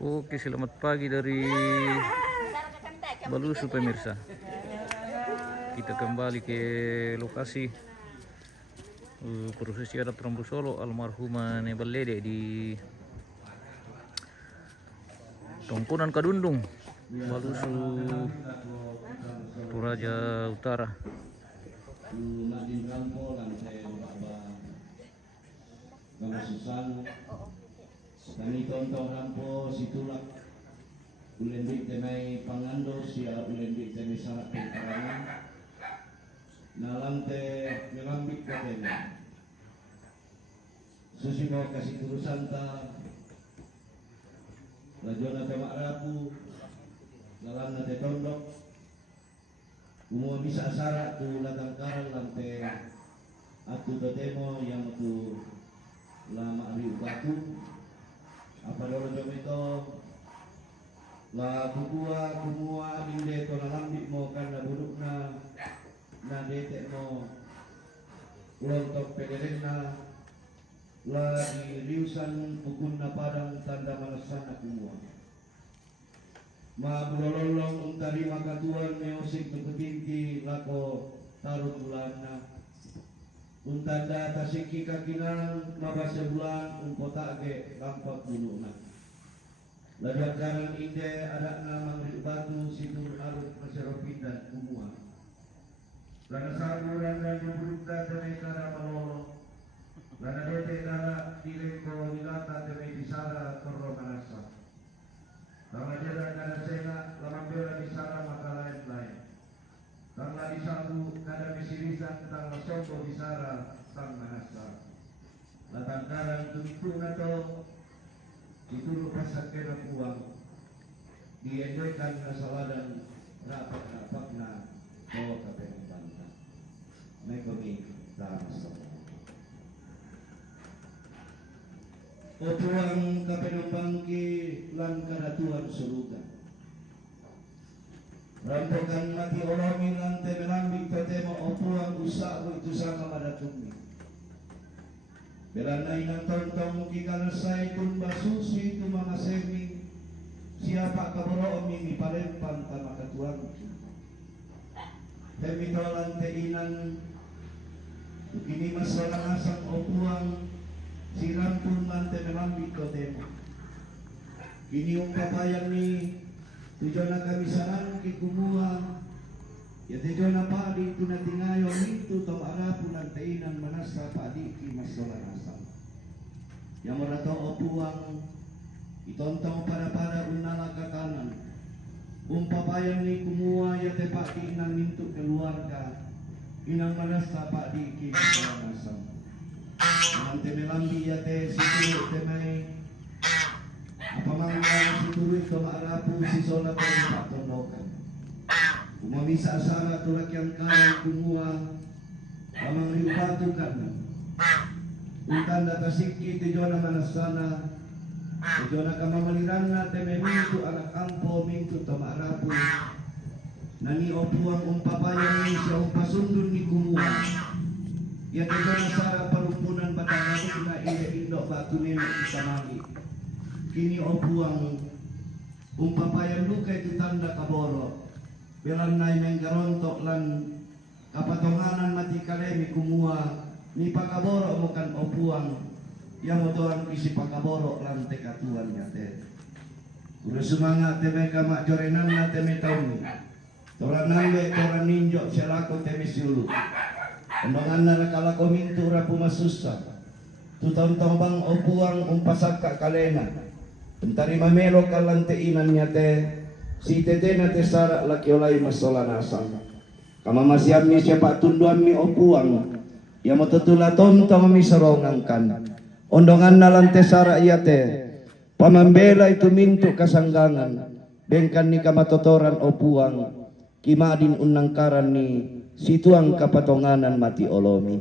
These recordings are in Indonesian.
Oke, selamat pagi dari Balusu pemirsa. Kita kembali ke lokasi prosesi adat Rambu Solo almarhumah Nebal Lede di Tongkonan Kadundung, Balusu, Toraja Utara. Kami tontong rampo situlak ulendik temai pangando sia ulendik temai sarak pengkarangan nalang te melambik katanya susimo kasih turusan ta lajona temak rapu lalang na te tondok umum bisa sarak tu latang karan lante atu totemo yang tu lama riu batu apa dolo jom itu la bukua kumua inde to lalambik mo kan na buduk na dete mo ulontok pederena la di riusan bukun na padang tanda malasana kumua ma bulololong untari makatuan neosik nukutinti lako taruh bulana untanda tasiki kakinan mabasa bulan umpota age lampak buluna lajak karan inde ada nama batu situr arut masyarakat dan kumua lana saburan dan nyubrukta temai kada malolo lana dete kada dileko nilata temai disara korro manasa lama jera kada sena lama bela disara maka lain-lain karena disabu kada misirisan tentang masoko disara sang manasa latangkaran tumitu nato dituru pasak kena uang diendoikan nasaladan rapat-rapat na bawa kapeng banta mekomi tamas opuang kapeng bangki lan kadatuan surugan rampokan mati olomi lante melambik tetemo opuang usaha itu sama madatumi belanai nang tontong muki kalasai tumba susi tu mama semi siapa kaboro mimi palempan tama katuang demi tolan teinan kini masalah asang opuang si rampun lante melambik tetemo kini ungkapayan ni tujuan kami saran ki kumua ya tujuan padi tu natingayo itu tong arapu nanteinan manasa padi ki masalah asam yang merato opuang itontong para unala kakanan umpapayan ni kumua ya te padi nang mintu keluarga inang manasa padi ki masalah asam nante melambi ya te situ temai apa mangga situruit ke arapu si solat tempat tondokan Uma bisa asara tulak yang kaya kumua amang riupatu karna untanda tasiki tejona manasana tejona kamamaliranna teme mintu anak kampo mintu toma arapu nani opuang umpapayan ni siya umpasundun ni kumua ya tejona sara parumpunan batangan na ile indok batu nene isamali kini opuang umpapayan luka itu tanda kaboro belan nai menggarontok lan kapatonganan mati kalemi kumua ni pakaboro bukan opuang yang motoan isi pakaboro lan tekatuan nyate udah semangat teme kamak jorenan na teme tauni toran nambe toran ninjok selako teme siulu embangan na kalako mintu rapu masusa tutontong bang opuang umpasaka kalena entari mamelo kalanteinan nyate si tete na tesara laki olay masola nasang kama masyam ni siapa tunduan mi opuang ya matutula tontong mi sarongang kan ondongan na lang tesara iyate pamambela itu mintu kasanggangan bengkan ni kamatotoran opuang kimadin unangkaran ni situang kapatonganan mati olomi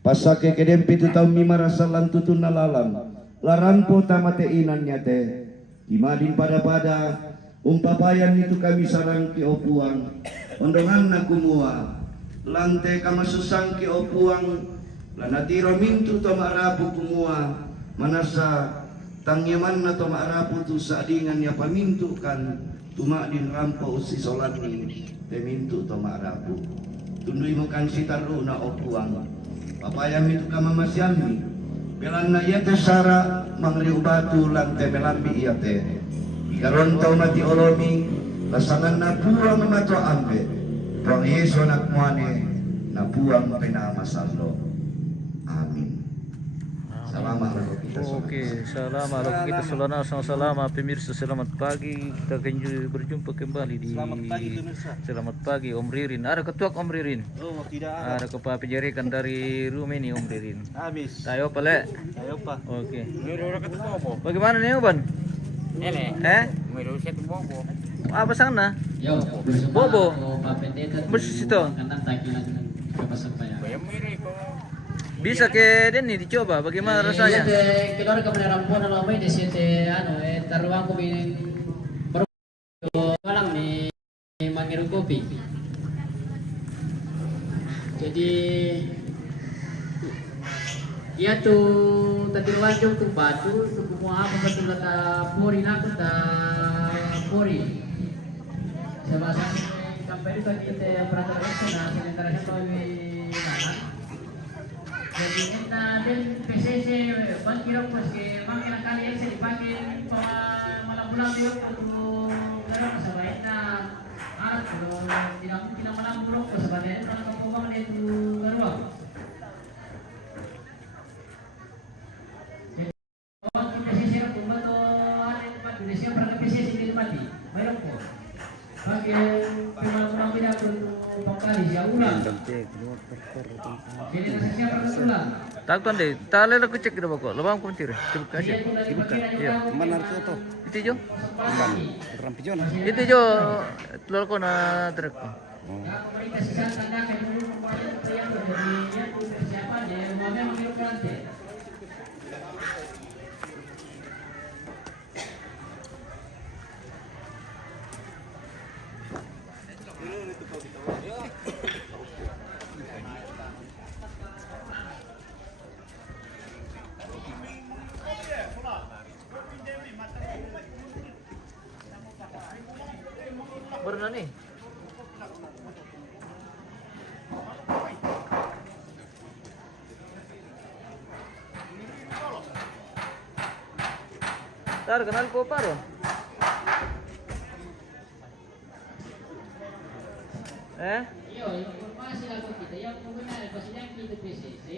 pasake kedempi tu tau mi marasalan tutun nalalam larampo tamateinan nyate kimadin pada umpapayan itu kami sarang ki opuang ondongan na kumua lante kamasusang ki opuang lanatiro mintu to marapu kumua manasa tangyaman na tumaarapo tu sa adingan niya paminto kan tumadin rampo si solani teminto tumaarapo tunduy mo kan si taro na opuang papayam itu kamamasyami bilang na iya te sara mangriubatu lang te melambi iya te ikaron tau mati olomi lasangan na puang mato ambe Tuang Yesus anak muane na puang pinamasallo amin. Salamat kita semua. Oke, selamat lagu kita selana sama-sama pemirsa, selamat pagi. Kita akan berjumpa kembali di Selamat pagi Om Ririn. Ada ketua Om Ririn? Oh, tidak ada. Ada kepala penjarikan dari rumah ini Om Ririn. Habis. Tayo pala. Ayo, Pak. Oke. Bagaimana nih Uban? Apa sana? Yo, Bobo. Bersih itu. Bisa ke Denny dicoba, bagaimana rasanya? Iya, keluar ke penerapan lama di situ taruang ko bin walang ni mangiru kopi. Jadi ia tuh tadi wajib tuh batu tuh semua apa betul ta pori nak ta pori. Sebab sampai itu kita peraturan sana sementara kita mana. Jadi kita dan PCC bangkirok pas ke makin kali yang saya dipakai malam bulan dia untuk kerana sebaiknya kalau tidak malam bulan sebenarnya kalau kepunggang dia itu garuang. Jadi orang PCC itu betul ada tempat Indonesia pernah PCC di tempat ini, bayar kok. Pakai malam tidak untuk pangkali jauh ulang. Jadi nasibnya pernah ulang. Takkan deh, tali aku cek kita kok. Lubang kunci deh. Dibuka aja. Dibuka. Iya. Mana itu? Itu jo. Rampijon. Itu jo. Telur ko na truk ko. Pemerintah secara tandakan dulu kemarin yang jadi dia tuh persiapan ya, rumahnya mengirim rantai. Berenang nih. Tar kenal ko paro. Yo, informasi lagu kita yang menggunakan presiden kita PCC.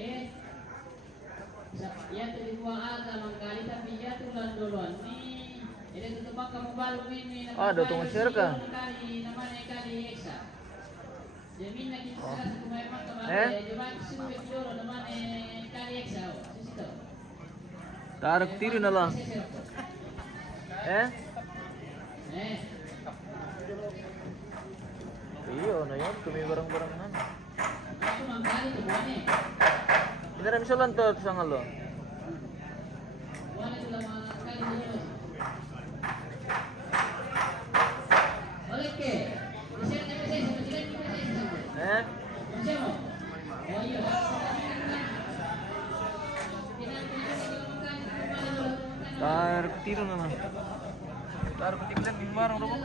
Ya tadi buang ada mangkali tapi ya tulan duluan nih. Ini tutup kamu baru ini. Ada tuh masyarakat. Namanya kali Eksa. Jamin lagi kita satu memang kemarin. Cuma semua itu namanya kali Eksa. Situ. Tarik tiri na lang. Iyo, na yun. Kumi barang-barang na. Itu mangkali tuh buane. Hindi na misalan to sa ngalo. Buane itu lama kali dulu. Oleh ke? Bisa sama tidak bisa. Bisa mo? Oh iya. Tarik tiri na lang. Tarik tiri lang. Yung barang na ba?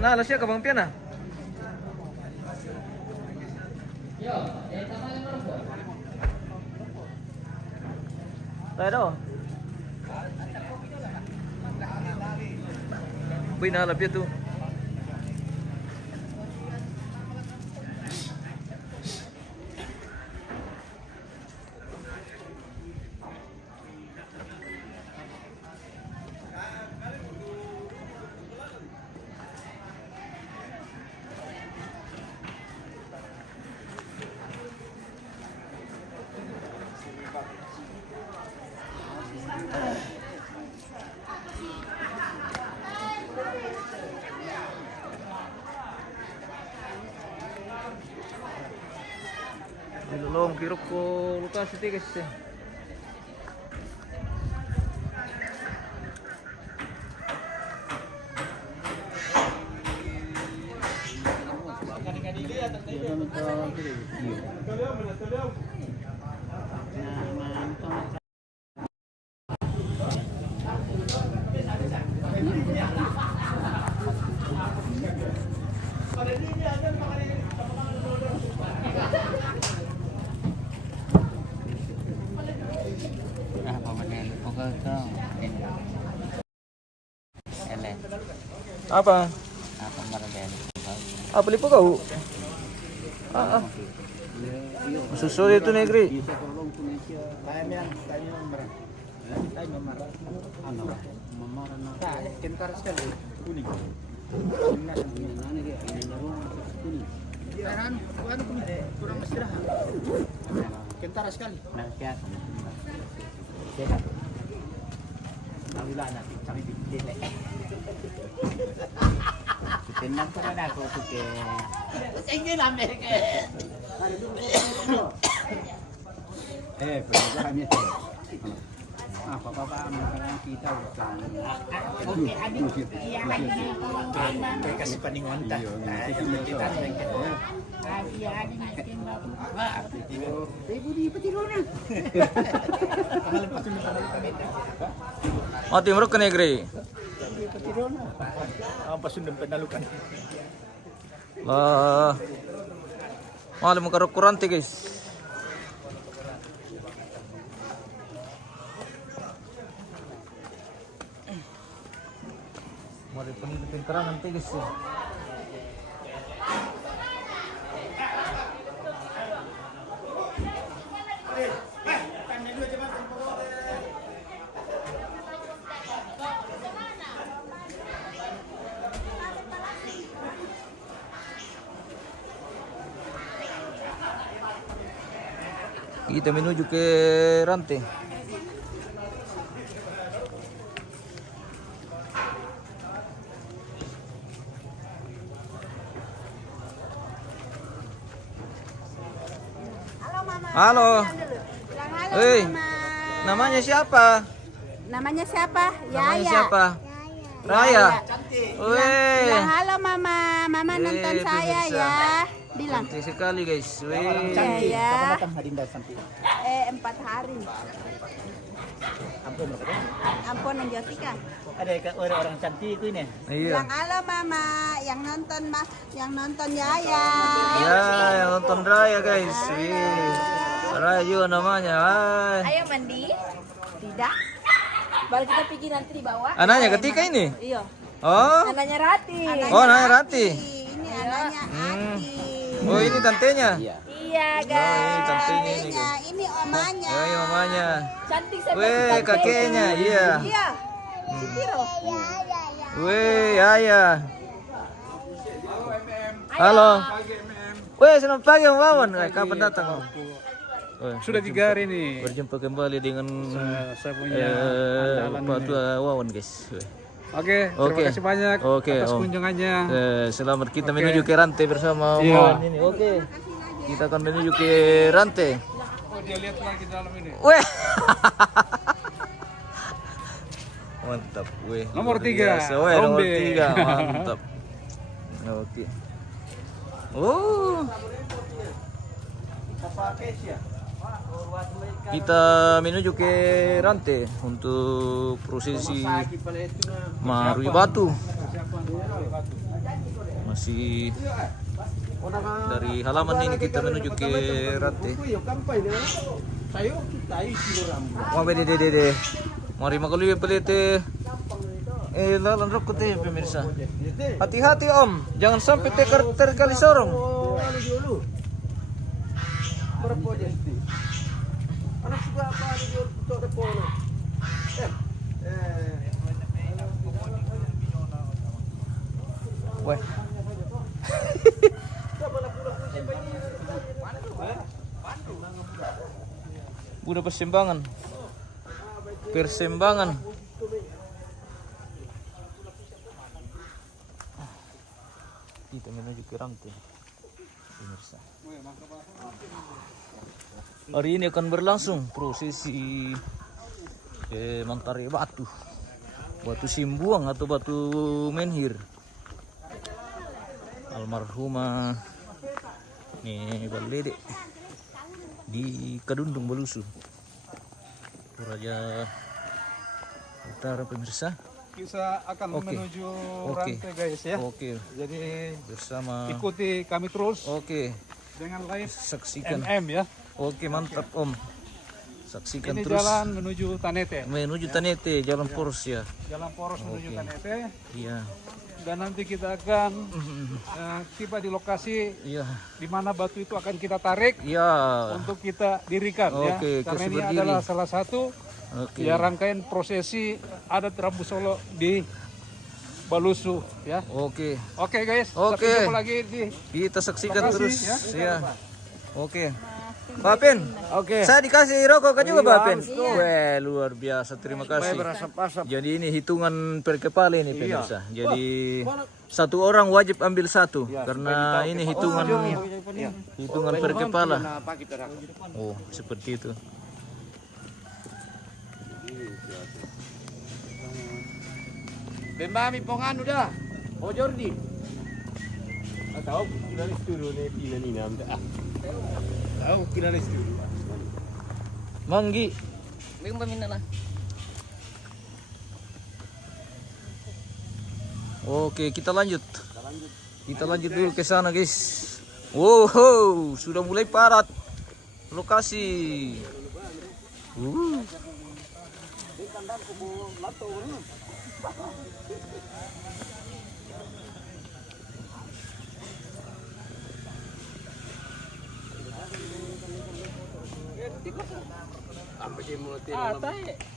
Naalas siya kabang piyan ah. Yo, tama lang mo. Tayo daw. Uy, naalap yan to. Nilolong kirok ko lukas iti kasi. Kadang-kadang Apa? Apa lipo kau? Susul itu negeri. Kentara sekali. Tenang pa na ako to ke. Sige na Amerika. Pwede ba kami ito? Papapaan mo ka lang kita. Okay, adik. Kasi paningonta. Kita Oh, timur ke negeri. Pasundan penalukan. Lah. Malam karo kurante guys. Mari pinteran nanti guys. Kita menuju ke Rante. Halo. Hei. Namanya siapa? Namanya siapa? Namanya Yaya. siapa? Raya. Weh. Bilang halo mama, mama nonton Eh, saya pemirsa. ya. Bilang. Cantik sekali guys. Weh. Iya. Kapan datang Hadinda sampai? 4 hari. Ampun berapa? Ampun Jotika. Ada orang cantik itu ini. Iya. Bilang halo mama, yang nonton Yaya. Ya, yang nonton Raya guys. Wih. Raya juga namanya. Hai. Ayo mandi? Tidak. Baru kita pergi nanti di bawah. Anaknya ketika ini? Iya. Oh. Anaknya Rati. Oh, anaknya Rati. Ini anaknya Ati. Oh, ini tantenya. Iya Oh, guys. ini tantenya ini guys. Ini omanya. Ya, ini mamanya. Cantik saya Weh, kakeknya. Iya. Iya. Si Tiro. Weh, Ayah. Halo. Weh, selamat pagi Om Wawan. Kapan datang Om? Sudah 3 hari nih. Berjumpa kembali dengan Saya punya andalan Pak ini. Tua Wawan guys. Oke, terima Oke. kasih banyak Oke, atas Om. kunjungannya. Selamat kita menuju ke Rante bersama Om Iya. Wawan ini. Oke. Kita akan menuju ke Rante. Oh, dia lihat lagi dalam ini. Weh. Mantap, weh. Nomor Luar 3, biasa. Weh, nomor Rombe. 3. Mantap. Oke. Oh. Kita menuju ke Rante untuk prosesi Maruy Batu. Masih dari halaman ini kita menuju ke Rante. Wah, dede. Mari makuluy pelite. Lalan rokok teh pemirsa. Hati-hati Om, jangan sampai terkali sorong. Weh. Udah persembangan. Kita menuju ke Rante. Pemirsa. Hari ini akan berlangsung prosesi Mantari Batu. Batu Simbuang atau batu menhir. Almarhumah nih Balede di Kadundung Balusu. Toraja Utara pemirsa. Kita akan Oke. menuju Oke. Rante guys ya. Oke, Jadi bersama. ikuti kami terus Oke, dengan live saksikan. MM ya. Oke, mantap Om. Saksikan Ini terus jalan menuju Tanete. menuju Tanete, jalan poros ya. Jalan poros menuju Tanete. Iya. Dan nanti kita akan tiba di lokasi Iya. di mana batu itu akan kita tarik Iya. untuk kita dirikan Oke, ya. Karena ini kursi berdiri. adalah salah satu Oke. ya rangkaian prosesi adat Rambu Solo di Balusu ya. Oke. Oke guys, Oke. sampai jumpa lagi di Kita saksikan Lokasi, terus ya. ya. Oke. Bapin. Oke. Saya dikasih rokok kan juga Iya, Bapin. harus dong. Wah, luar biasa. Terima kasih. berasap-asap. Jadi ini hitungan per kepala ini pemirsa. Jadi satu orang wajib ambil satu karena ini hitungan hitungan per kepala. Oh, seperti itu. Bembami pongan udah. Oh Jordi. Tahu kinalis dulu nih pila ni namda. Tahu kinalis dulu. Manggi. Bigyan paminta na. Oke, kita lanjut. Kita lanjut dulu ke sana, guys. Wow, sudah mulai parat lokasi.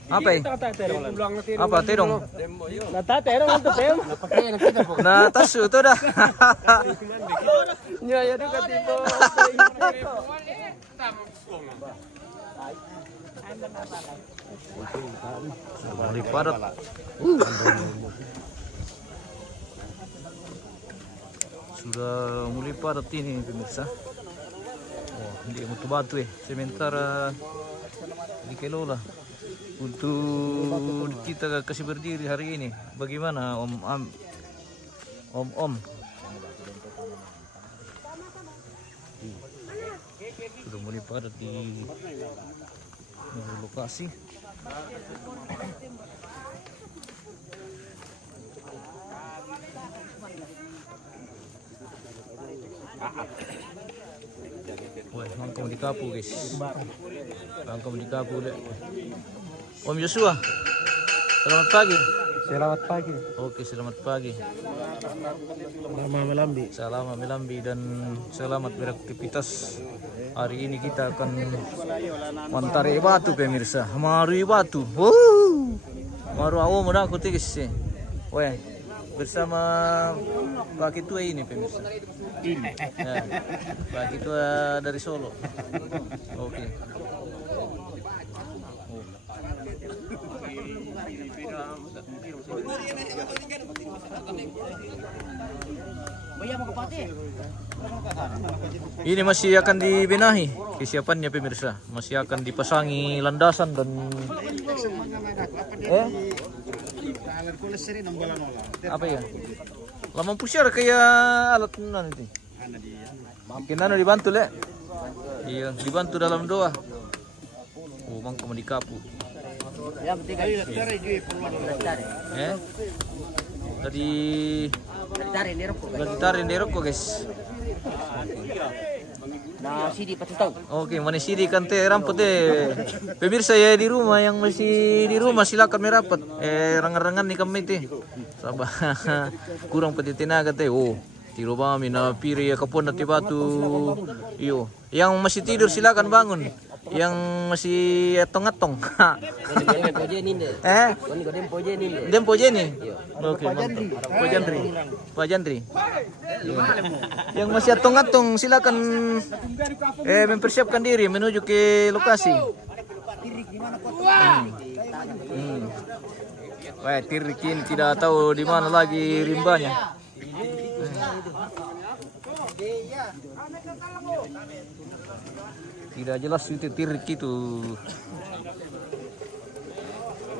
Apa ya? Apa terong? Nah, tas itu dah. Mulai padat. Sudah mulai padat ini pemirsa. Oh, hindi mau batu sementara di Kelola. Untuk kita kasih berdiri hari ini, bagaimana Om? Sudah mulai padat di lokasi. Wah, mangkong di kapu guys. Mangkong di kapu deh. Om Joshua, selamat pagi. Selamat pagi. Oke, selamat pagi. Nama Melambi. Selamat Melambi dan selamat beraktivitas. Hari ini kita akan mantari batu pemirsa. Marui batu. Wow. Maru awam udah aku tigis sih. Weh, bersama Pak Ketua ini pemirsa. Ya, Pak Ketua dari Solo. Oke. Ini masih akan dibenahi kesiapannya pemirsa. Masih akan dipasangi landasan dan apa ya? Lamang pusyar kayak alat nan itu. Kinano dibantu le. Iya, dibantu dalam doa. Oh, mangko di kapu. Ya, penting kan. Tadi Dari tarin di rokok guys. Nah, sidi pasti tahu. Oke, mana sidi kan teh ramput deh. Pemirsa ya di rumah yang masih di rumah silakan merapat. Rangan-rangan nih kami teh. Sabar. Kurang peti tenaga teh. Oh, di rumah mina piri ya kapon nanti batu. Iyo. Yang masih tidur silakan bangun. Yang masih atong-atong. Dempo Jeni. Oke, mantap. Pak Jandri. Pak Jandri. Yang masih atong-atong silakan mempersiapkan diri menuju ke lokasi. Wah, Tirik ini tidak tahu di mana lagi rimbanya. Tidak jelas itu Tirik itu.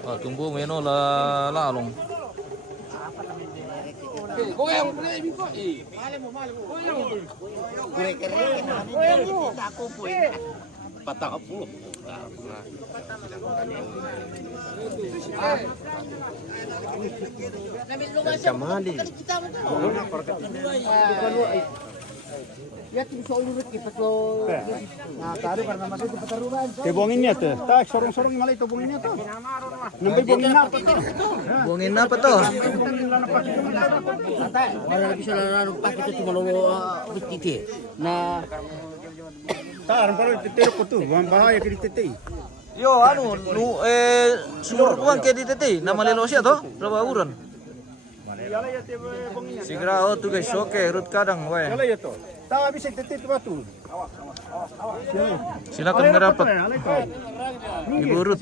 Wah, tunggu meno lalong. Ya tuh soal urut kita tuh. Nah, taruh karena masih di pertarungan. Buangin niya tuh. Tak sorong-sorong malay to buangin niya tuh. Nambay buangin na to. Buangin apa tuh? Ata, wala na bisa larong pak itu cuma lo titi. Nah, tar kalau titero ko tuh, bahaya ke titi. Yo anu sumur buang ke di tete nama lelo siya to berapa uran sigera tuh guys oke rut kadang wae Kalau ya tuh. Tak bisa titi tuh batu. silakan ngerapat ibu Rut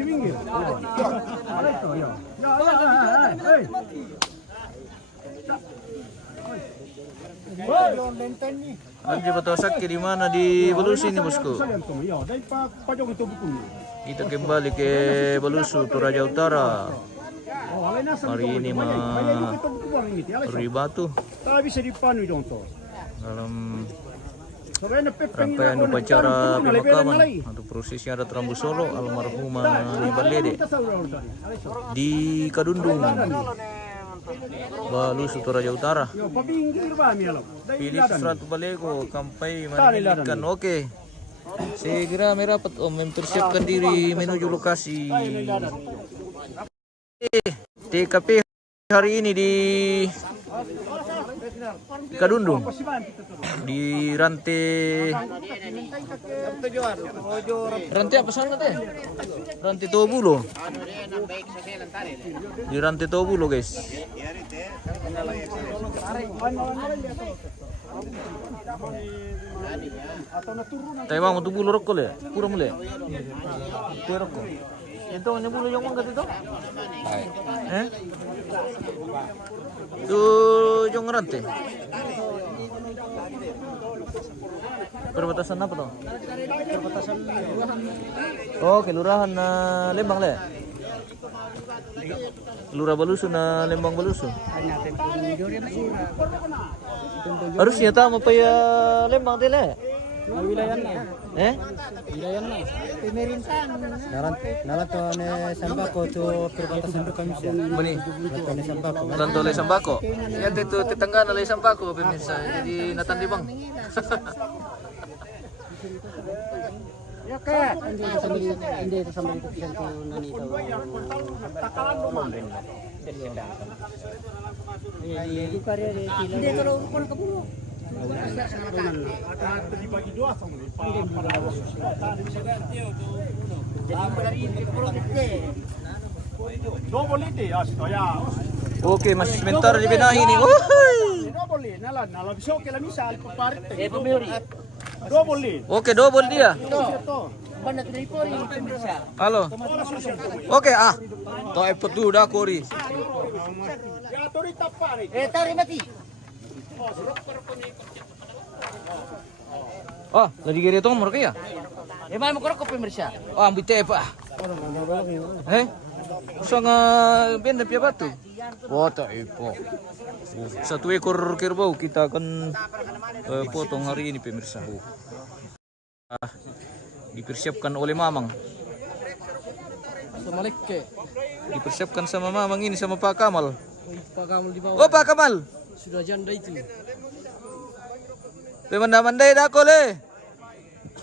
Anji Batosaki di mana di Belusu ini bosku kita kembali ke Belusu Toraja Utara hari ini mah Ri Batu dalam rangkaian upacara pemakaman atau prosesi adat Rambu Solo almarhumah Balede di Kadundung Belusu Toraja Utara pilih 100 balego kampai meninggikan oke segera merapat mempersiapkan diri menuju lokasi TKP hari ini di Kadundung di rantai apa sana teh? Rantai Tobulo. Di rantai Tobulo guys. Tayo mau Tobulo rokok le, pura mule. Tayo rokok. Ito ang bulo yung mga dito? Itu yung rantai. Perbatasan apa tuh? Perbatasan Oh, kelurahan na Lembang le. Kelurahan Belusu na Lembang Belusu. Harusnya tama pa ya Lembang tele. wilayah na. Wilayah na. Pemerintahan. Nalat to ne sambako to perbatasan do kami siya. Bani, Ne sambako. tanto le Sambako. Yan dito tetangga na le Sambako pemirsa. Jadi natandibang. Ya kaya hindi ito sa mga ko nanito. Hindi kalau ukol ka pulo. Oke, masih sebentar di benahi nih. Wuhui. Oke, double dia. Halo. Oke, to epot dulu dah kori. Tari mati. Oh, lagi gede tong mereka ya? Mana mo ko pemirsa? Oh, ambil teh pak. Usang benda pia batu. Oh, tak epo. Satu ekor kerbau kita akan potong hari ini pemirsa. Dipersiapkan oleh Mamang. Dipersiapkan sama Mamang ini sama Pak Kamal. Pak Kamal di bawah. Oh, Pak Kamal. Sudah janda itu. Mandai dah kole.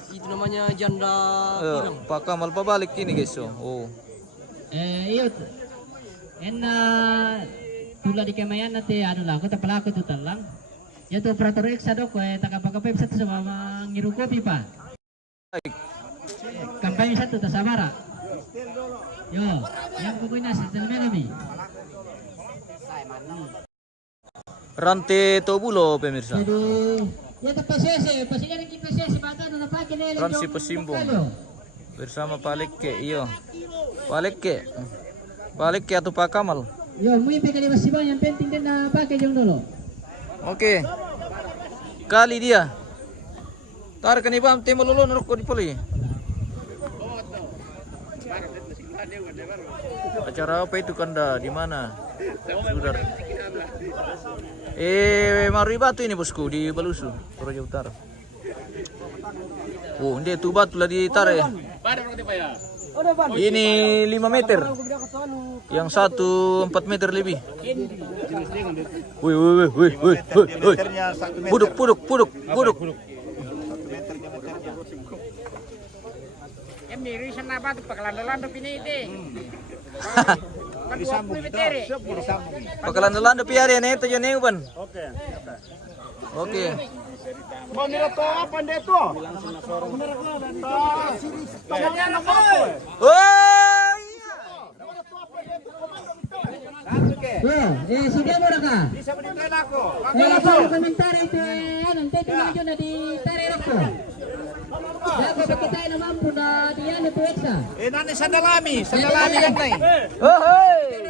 Itu namanya janda pirang. Pak Kamal pabalik ini guys. Oh. Iyo. Tula di kemayan nate ano lang, kata pala ko tutal lang. Yato operator X adok ko takapagapay sa sama mangiru kopi pa. Kampanye satu ta Samara. Yo, yang kukuina sa Telmelami. Rantai Tobulo pemirsa. Aduh, ya ta PSS, pasigan ki PSS bata na napake nila. Ransi Pasimbong. Bersama Pak Leke, iyo. Pak Leke atau Pak Kamal. Yo, muy pekali masibang yang penting din na pakai yung dulu. Oke. Kali dia. Tar kan ibam temo lolo narko di poli. Acara apa itu Kanda? Di mana? Saudara. Mari batu ini bosku di Belusu, Toraja Utara. Oh, ini tuh batu lah ditarik. Ini 5 meter. Yang satu 4 meter lebih. Wih. Puduk. Miri sana apa tuh pakalan pindah itu. Pakalan piare nih tujuan nih ban. Oke. Mau nirato apa ndeto? Wah. Sudah berapa? Bisa menitren aku. Kalau komentar itu, nanti tunjuk na di tarik ako. Dapat kita na mampu na diyan na tuweksa. Nani sandalami yang naik. Oh, hei.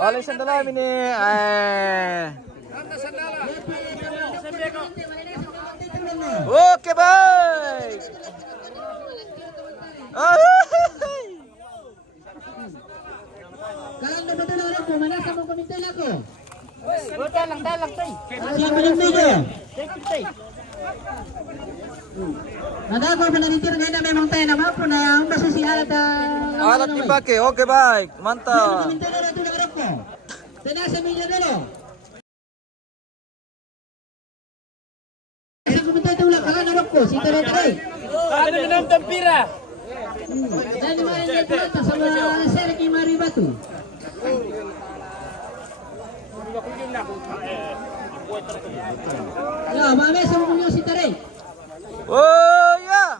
Oleh sandalami nih. Oke, baik. Kalau anda betul ako, mana sa mga komentar ako? Talang tay. Siapa yang video? Nadako pananitir ngayon na memang tayo na mampu na ang basisialat Alat dipakai. Oke, baik. Mantap. komentar na ito na ako. Tenasa video dulu. Sa komentar ito ulang kalan na ako, si Tere. Ada minum tempira. Dan kemarin dia pulang sama Sergi Maribatu. Ya, mame sama punya si Tere. Oh, ya.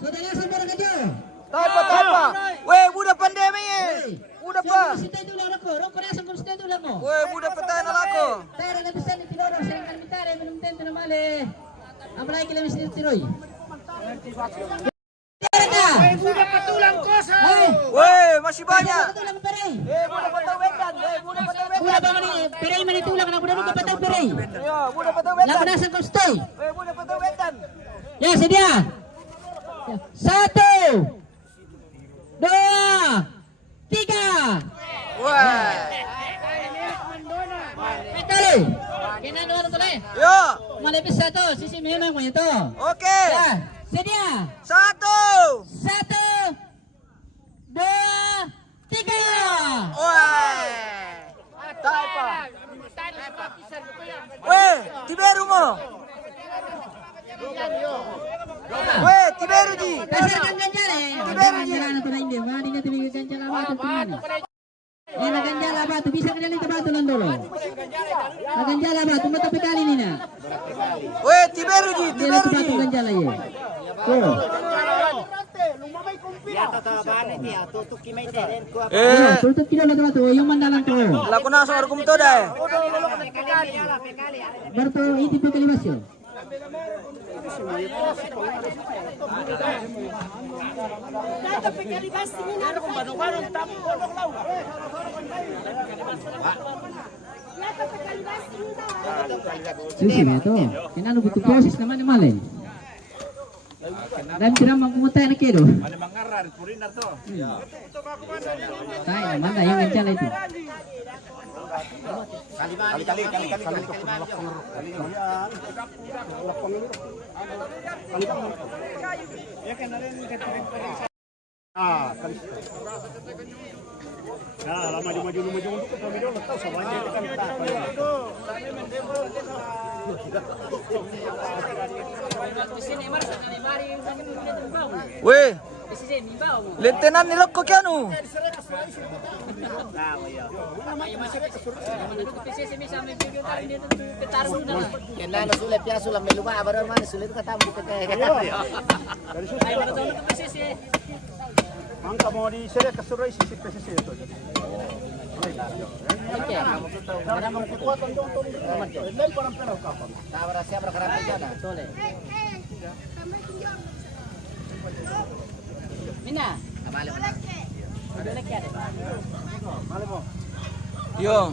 Saudara saudara kerja. Tapa. Weh, budak pandemi. Budak pa. Si Tere itu ulang aku, rokok dia sama si Tere itu ulang aku. Weh, budak petana lako. Tere na bisa ni Tiloro, sering kali Tere minum tento na male. Apalagi kila mesti Tiroy. Sudah ketulang kosa. Weh, masih banyak. Tulang Tere. Budak patau wedan. Budak patau wedan. Budak bangun ni, Tere mana tulang na budak ni patay Tere. Ya, budak patau wedan. Laban sa Kostoy. Weh, budak patau wedan. Ya, sedia. 1, 2, 3. Wah. Kali. Kinano na tuloy. Yo. Malipis sa to, sisi memang mo ito. Oke. Ya, sedia. 1. 1, 2, 3. Wah. Tapa. Weh, tiberu mo. Weh, tiberu ji. Kasar kan ganjal eh. Ganjal na tuloy hindi. Mali na tibig ganjal apa tu tuman. Na ganjal apa tu bisa ganjal ito ba tulan dolo. Na ganjal apa tu mata pikali ni na. Weh, tiberu ji. Dia na tu ba tu ganjal ay. Oh. Tutup kilo na tu yung mandalang ko. Laku na sa argum to dai. Berto iti pikali basyo. Susi na to. Kinano butuh proses naman ni Malen. Dan kira mangkumutay na kedo. Tayo naman na yung ganyan ito. Nah, maju untuk ke video letak semuanya kan tak. Weh. Lieutenant niloko kianu. Kena sulit ya sulam melupa baru mana sulit kata bukan Angka mau di sini kesurai sisi PCC itu. Mina. Yo.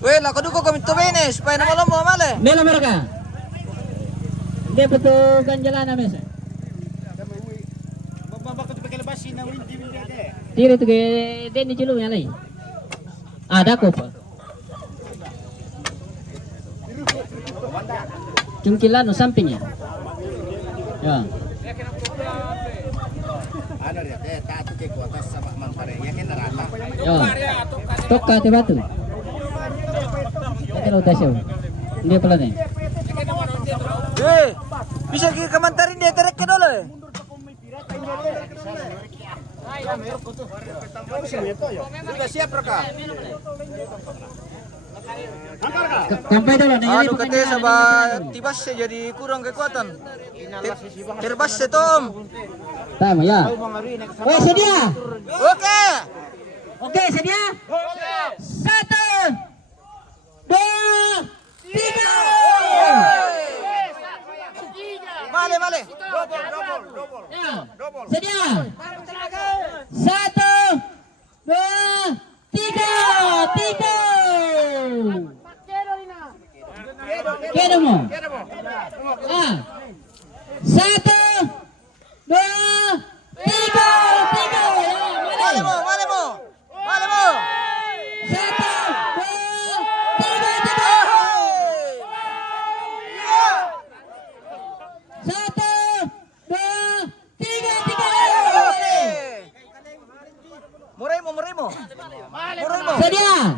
Weh, la koduko kami to bene, supaya na malam mo male. Nela mereka. Dia betul ganjalan na mesa. Tira tu ke den ni cilu yang lain. Ada ko pa. Cungkilan no sampingnya. Ya. Ano rin, tato kay kuotas sa mangpare. Yakin na rata. Yo. Toka te batu. Yakin udah siya. Hindi pala na. Bisa kamantarin dia terek ke dulu. Sudah siap Raka? Sampai dulu nih. Anu katanya sama tibasnya jadi kurang kekuatan. Terbas Tom. Tama ya. Oh, sedia. Oke. Oke, sedia. 1, 2, 3. Male. Ya. Sedia. 1, 2, 3. Queda mo. 1, 2, 3. Male mo. 1, 2, 3. Murai mo. Sedia.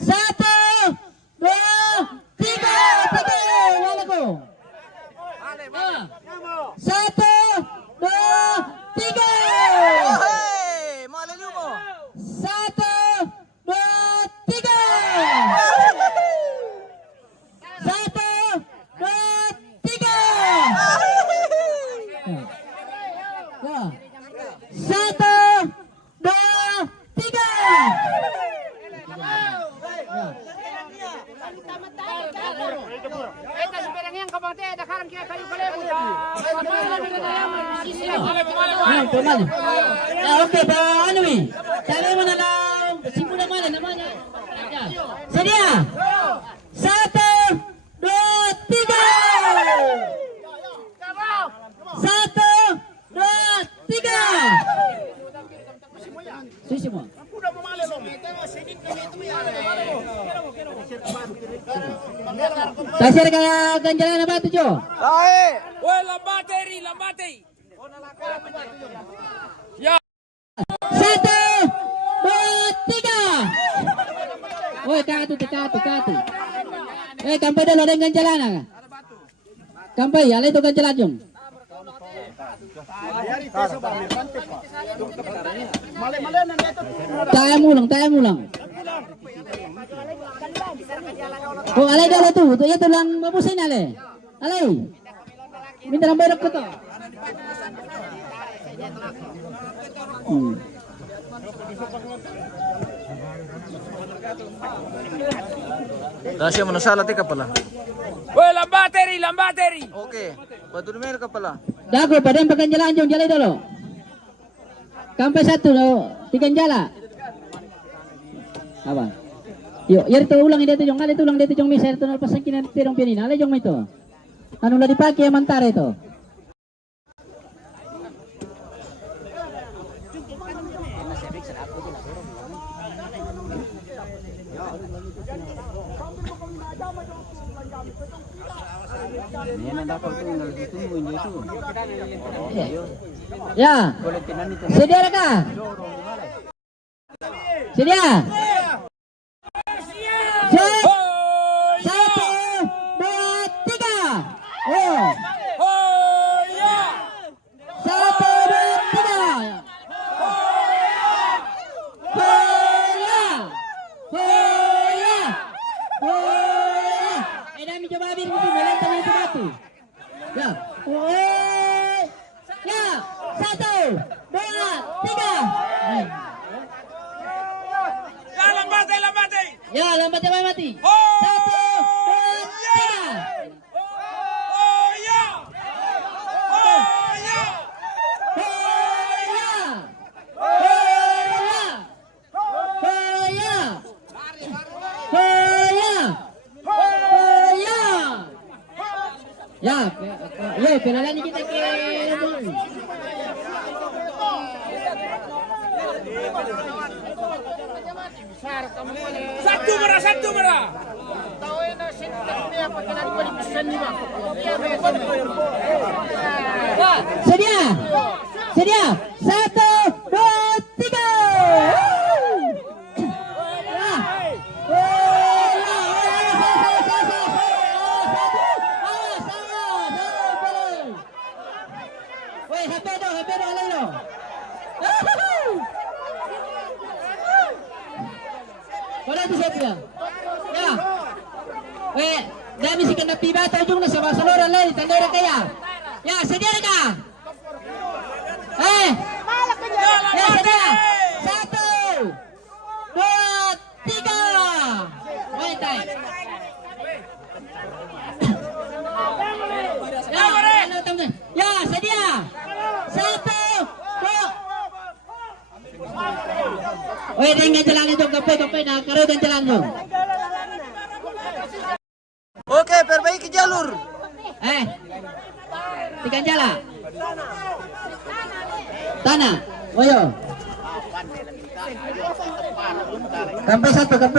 1, 2, 3. Wala ko. 1, 2, 3. Male mo. 1, 2, 3. 1, 2, 3. Ya. 1, 2, 3. Oke, paano eh? Sabi mo na lang, simula mo na naman. Sedia? 1, 2, 3. 1, 2, 3. Susi mo. Tasir ka ganjalan na ba ito, Jo? Tahe. Woi, lambateri. 1, 2, 3. Woi, katu. Kampai dulu ada ganjalan na. Kampai, alay itu ganjalan, Jong. Taya mo lang. Oh, alay dalo tu. Itu lang mabusin alay. Minta lang bayar ko to. Rasya manasala ka pala. Woi, lambateri. Oke. Batu dumel ka pala. Dago, pada yang pegang jalan, Jong, jalan dulu. Kampai 1, 3 jala. Apa? Yuk, itu ulang dia tu, Jong. Ada tu ulang dia tu, Jong. Misal tu pasang kina tirong pianina. Ada Jong itu. Anu lah dipakai yang mantar itu. Ya. Sedia kah? Sedia? 1, 2, 3. Oh. 1, 2, 3. Dami coba habis gitu, melantang itu batu. Ya. Ya. 1, 2, 3. Ya, lambatnya mati. 1, 2, 3. Ya, penalanya kita ke Satu merah. Sedia. 1, ya. Ya. Dami si kena piba tahu juga sa Barcelona lagi tandera kaya. Ya, sedia ka. Ya, sedia. 1, 2, 3. Wait time. Ya, sedia. 1, 2. Weh, dengan jalan itu kape nak karo dan jalan tu. Oke, perbaiki jalur. Tiga jala. Tanah. Oyo. Kampai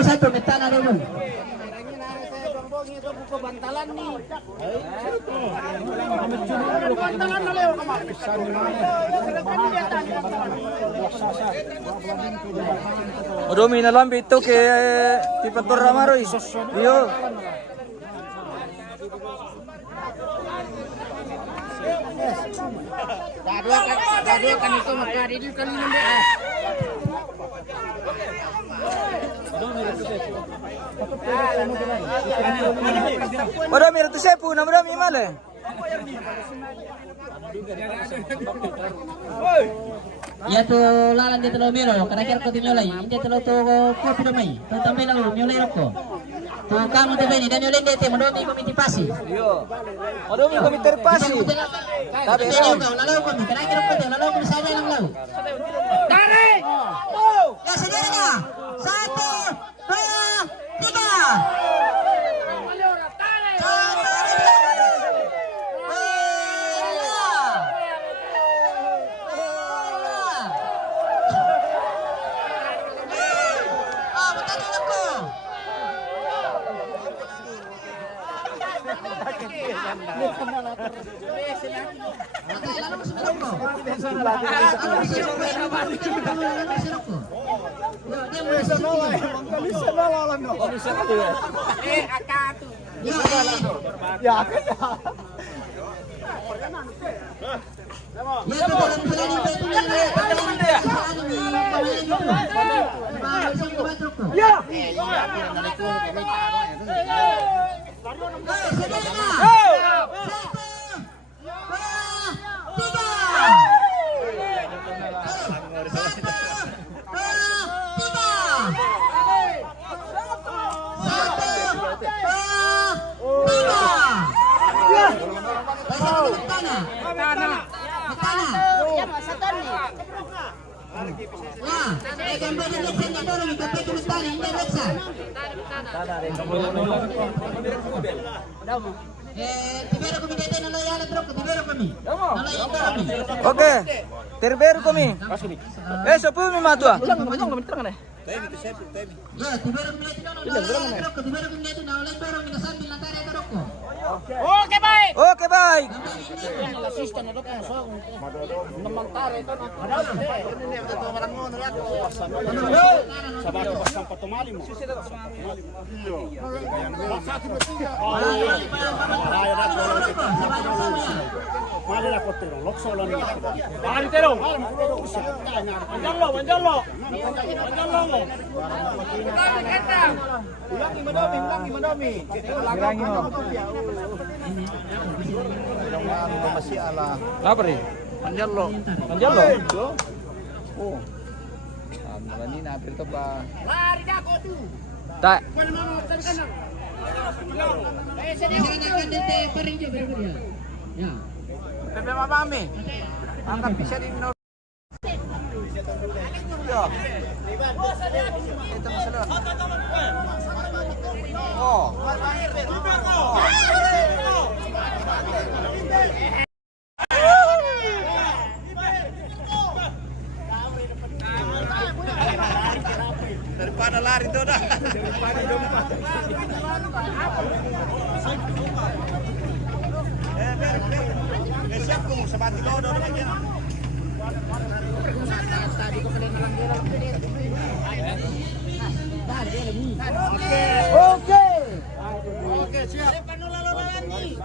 satu ke tanah dulu. Odomi na lambi itu ke tipe Toramaroy. Iyo. Dua kan itu maka di kali ini. Odomi itu sepu, nama Odomi mana? Ya tu lalan dia telo miro, kira-kira ko tinyo lay. Hindi telo to kopi damay. To tambay lang myo lay roko. To kamu te beni dan yolende te modomi komiti pasi. Iyo. Odomi kami terpasi. Tapi yo ka lalaw ko, kira-kira ko te lalaw ko sa lang law. Dari! Ya sendiri na. 1, 2, 3. Oke, terbaru kami. Sepu mi matua. Ya, Oke baik. Apa nih? Panjalo. Oh. Ini napil to ba? Lari ako tu. Tak. Ya. Pepe mami. Angkat bisa di no. Oh. Daripada lari tuh dah. Daripada dompa. Siap kong sabati lo do lagi. Tadi ko kalian lang dira. Oke, siap. Panulalo lagi.